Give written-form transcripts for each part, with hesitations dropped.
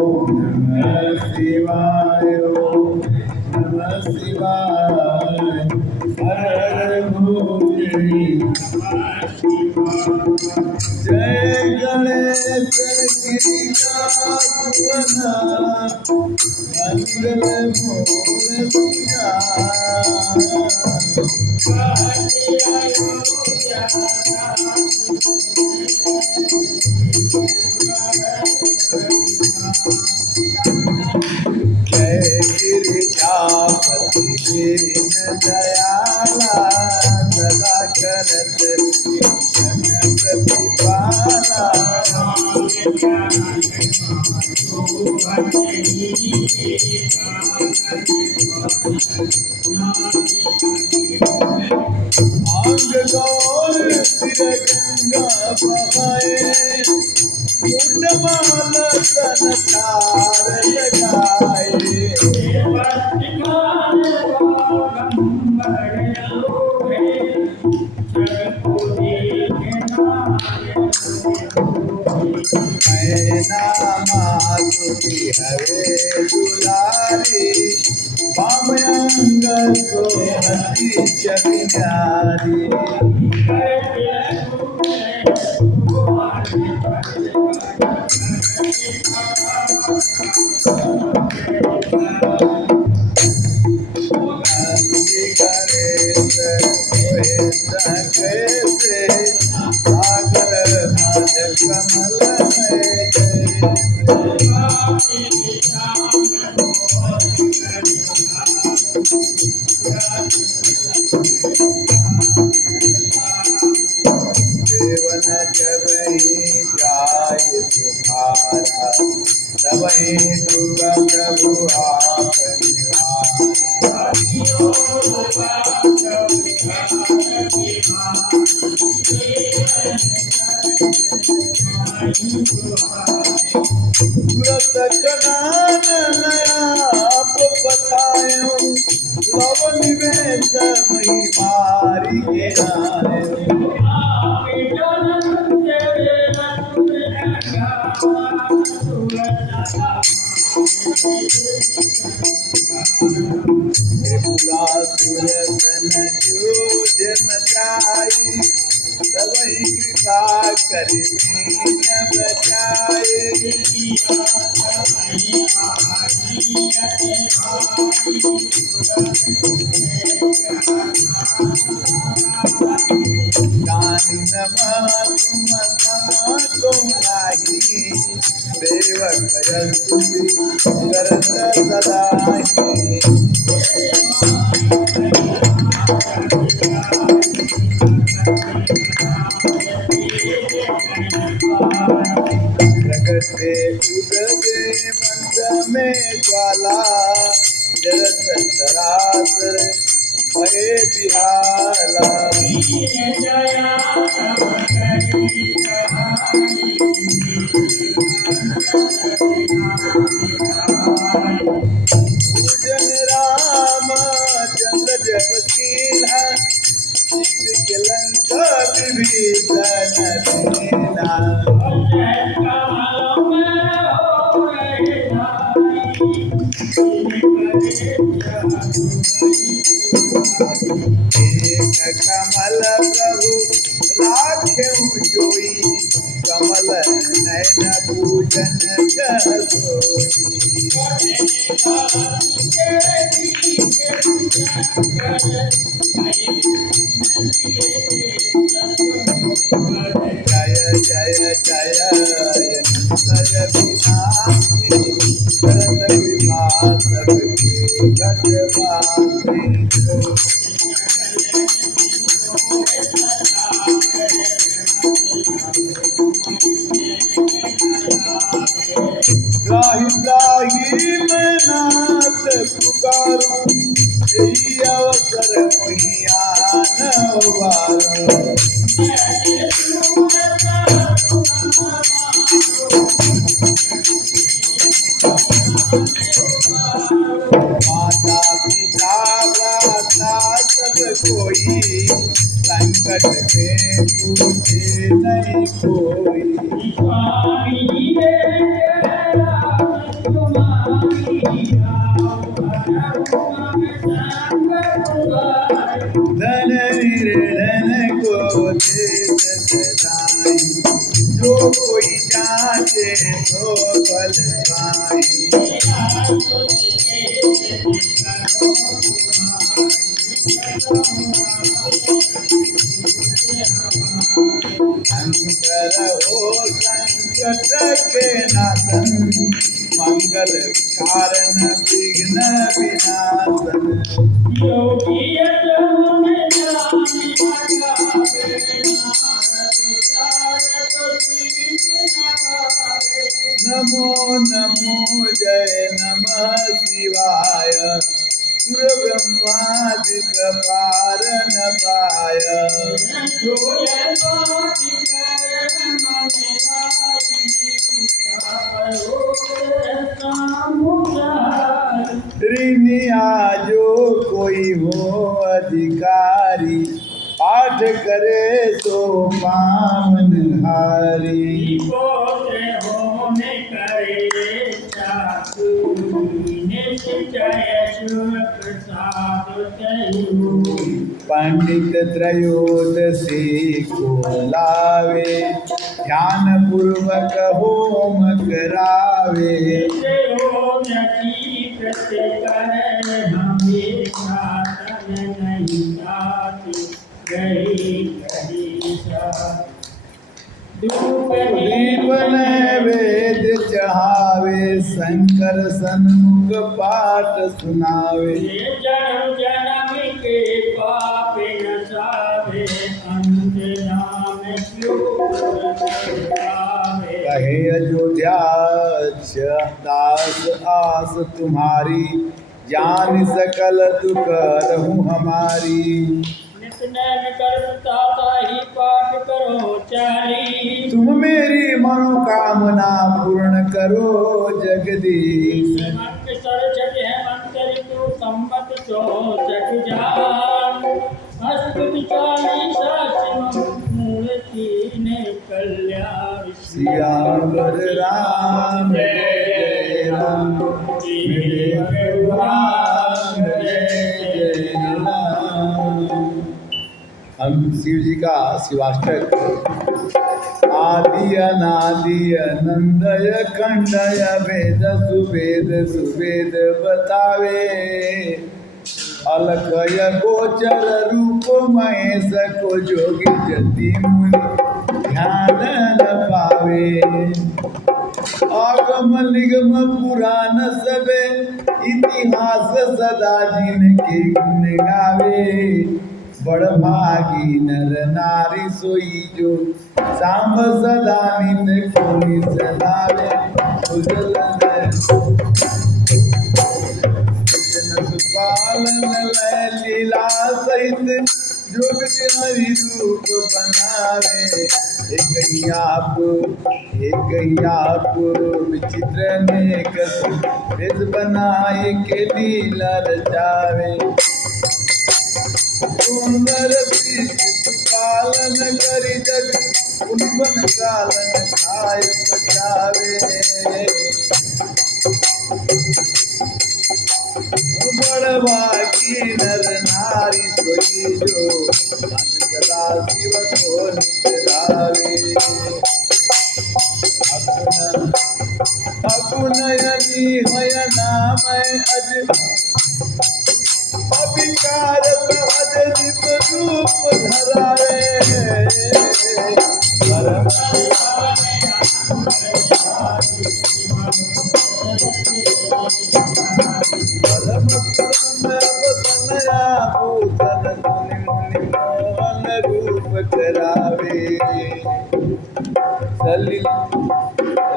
नमः शिवाय ओम नमः शिवाय हर हर भोले जय गणेश गिरिजासुवना मंगल मूल पूजा जय गिरिजापति दीन दयाला सदा करत जन प्रतिपाला आंग गौर सिर गंगा बहाए मुंडमाल तन तार लगाए मैना माधुरी हवे दुलारी पामयंग सोहती चली न्यारी सागर मध कमल जीवन जब ही जाए तुम्हारा तब ही दुर्गा प्रभु आप निवारा सूरत कनान आप बतायो लव निवेश मही मारी के आयो त्रिपुरा सुरतन जोध मचाई तब ही कृपा कर दीन बचाए दानी नमः तुम सम को नाही सेवक यस्तुति करत सदाहि जगते उदगे मंद में ज्वाला जरत सरासर भये बिहाला पूजन राम चंद्र जब कीन्हा सीत के लंका विभीषण दीना एक कमल प्रभु राखें जोई कमल नयन पूजन सोई जय जय जय जय विनाशी करत कृपा सबके घट वासी त्राहि त्राहि मैं नाथ पुकारूं यही अवसर मोहि आन उबारूं माता पिता भ्राता सब कोई संकट में पूछे नहीं कोई तो फल पाई। शंकर हो संकट के नाशन, मंगल कारण विघ्न विनाशन। नमो नमो जय नमः शिवाय, सुर ब्रह्मादिक पार न पाय। ऋणिया जो कोई हो अधिकारी, पाठ करे तो पावन हारी। पंडित त्रयोदशी को लावे, ध्यान पूर्वक होम करावे। दीप नैवेद्य चढ़ावे, शंकर सन्मुख पाठ सुनावे। कहे अयोध्या दास आस तुम्हारी, जान सकल दुख रहूं हमारी। तुम मेरी मनोकामना पूर्ण करो जगदीश। सियावर राम जय राम, मेरे भगवान जय जय राम। हम शिव जी का शिवाष्टक आदि अनादि अनंदय खंडय वेद सुवेद सुवेद बतावे। अलखय गोचर रूप महेश को जोगी जति मुनि ध्यान न पावे। आगम निगम पुराण सबे, इतिहास सदा जिनके गुण गावे। बड़ भागी नर नारी सोई जो, सांब सदा नित कोई सदावे। पालन लीला सहित, जोग हरि रूप बनावे। एक आप विचित्र अनेक वेद बनाए के लीला रचावे। सुंदर पालन करी जग, उन्वन कालन खाय बचावे। बड़ भागी नर नारी सोई जो, सदा शिव को नित गावे। अपनयनी हय नाम अज, अभिकार सहज दीप रूप धरावे।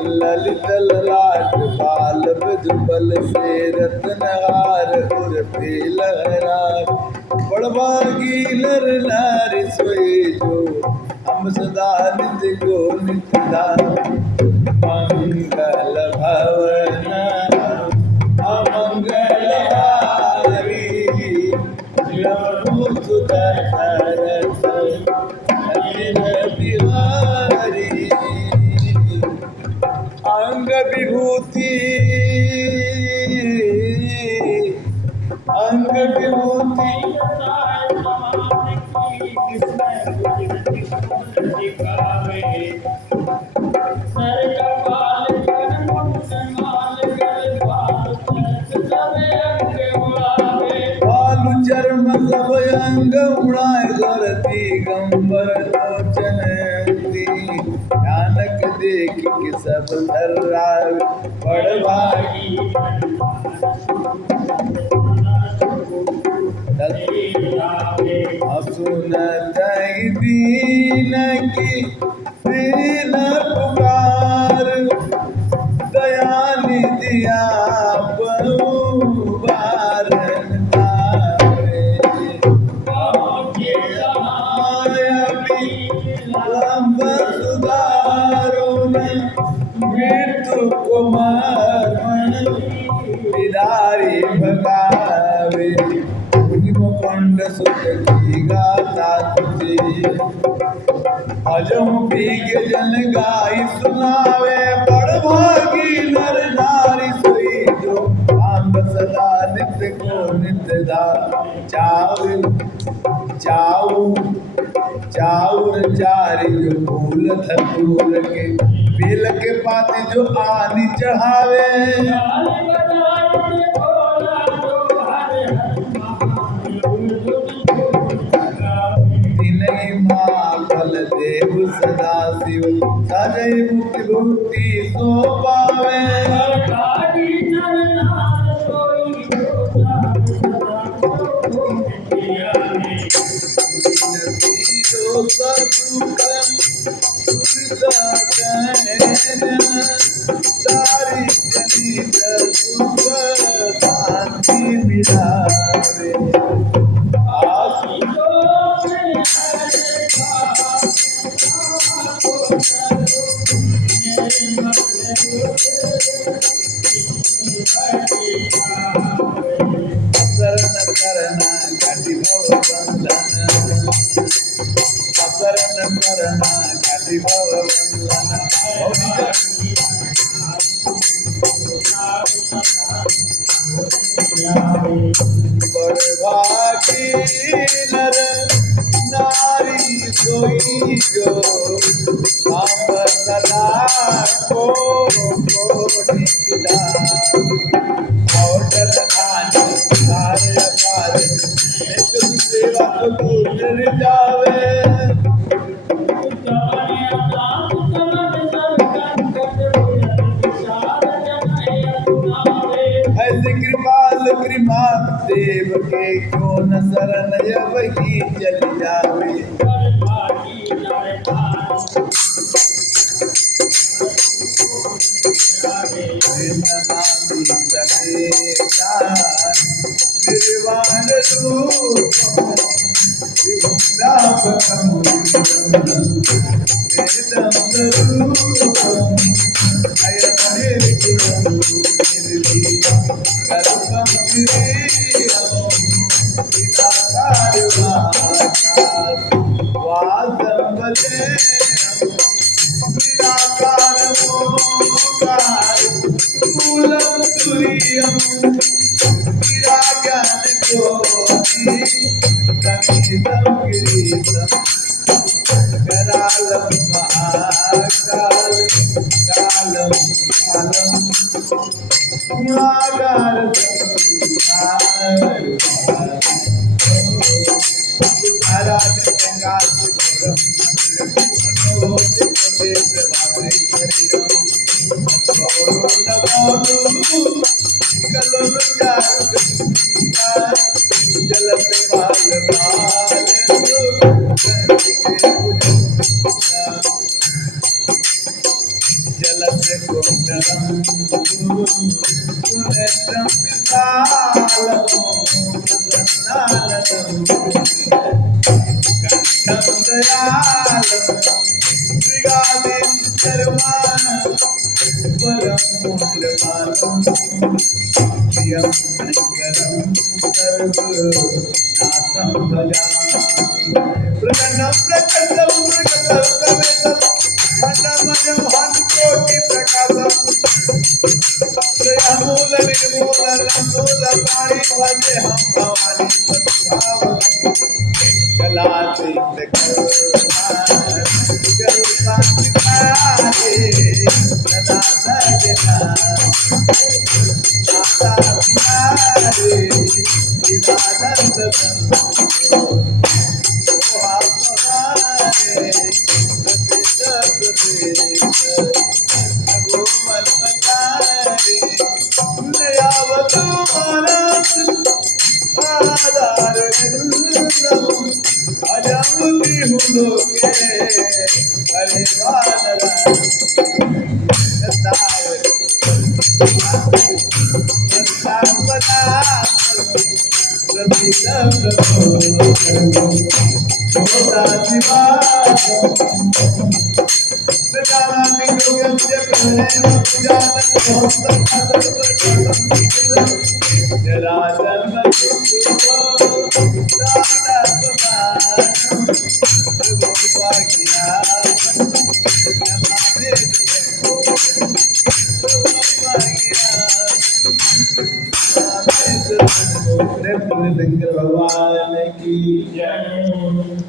ललित ललाट बाल बल से रत्नहार उर्फे लहरार। बड़भागी नर नारी सोई जो, हम सदा नित को नित दान। मंगल भवन अमंगल हारी, प्रभु सुदर्शन अखिल बिहारी। अंग विभूति अंग उड़ाए कर दिगंबर लोचनती भयानक देख के सब थर्राए बड़ भागी असुनत दीन की दीन पुकार दयानिधि आप बारन तारे लंब सुधारुन मृत्यु को मरण बिदारी भगावे मुखंड सुख की गाथा तुझे अजम पीग जन गाई सुनावे बड़ भागी नर नारी सोई जो आंब सदा नित्य को नित्य दा चाव चाऊ चाउर चारी जो फूल धतूर के बेल के पाती जो आनी चढ़ावे देव सदा शिव सजय मुक्ति भुक्ति सो पावे तारी जनित सुख शांति मिलावे शरण करना काटी भव बंधन शरण करना काटी भव बंधन बड़भागी नर नारी सोई जो हम सदा को निकला और खाने कार्य कार्य एक सेवा तो दूर जावे ऐसे कृपाल कृपा देव के क्यों न शरण वही चल जावे नमामि समेता निर्वाण रूप विभुरापकम् वेदं रूपम् अयमनिर्गुणं निर्वीर्यं कल्पं गिरीयं निराकारवाचात् वासं वदेयम् मूलम तुरीयम विराजन ज्योति संगीतम गिरीशम करालम महाकाल कालम कालम गुणागार रे चिदानंद बंधु सोहा पवारे अगो मलमतारे नयावतु मानस आधार बिंदु अजमुति हुलोके परिवानरा सतावे सतापना प्रभु होता दिवास सदानंद योगस्य प्रणेम पूजान जराजन सुखो दाता कुमार प्रभु भाग्या नमामि प्रभु भाग्या नमामि शंकर भगवान की जय।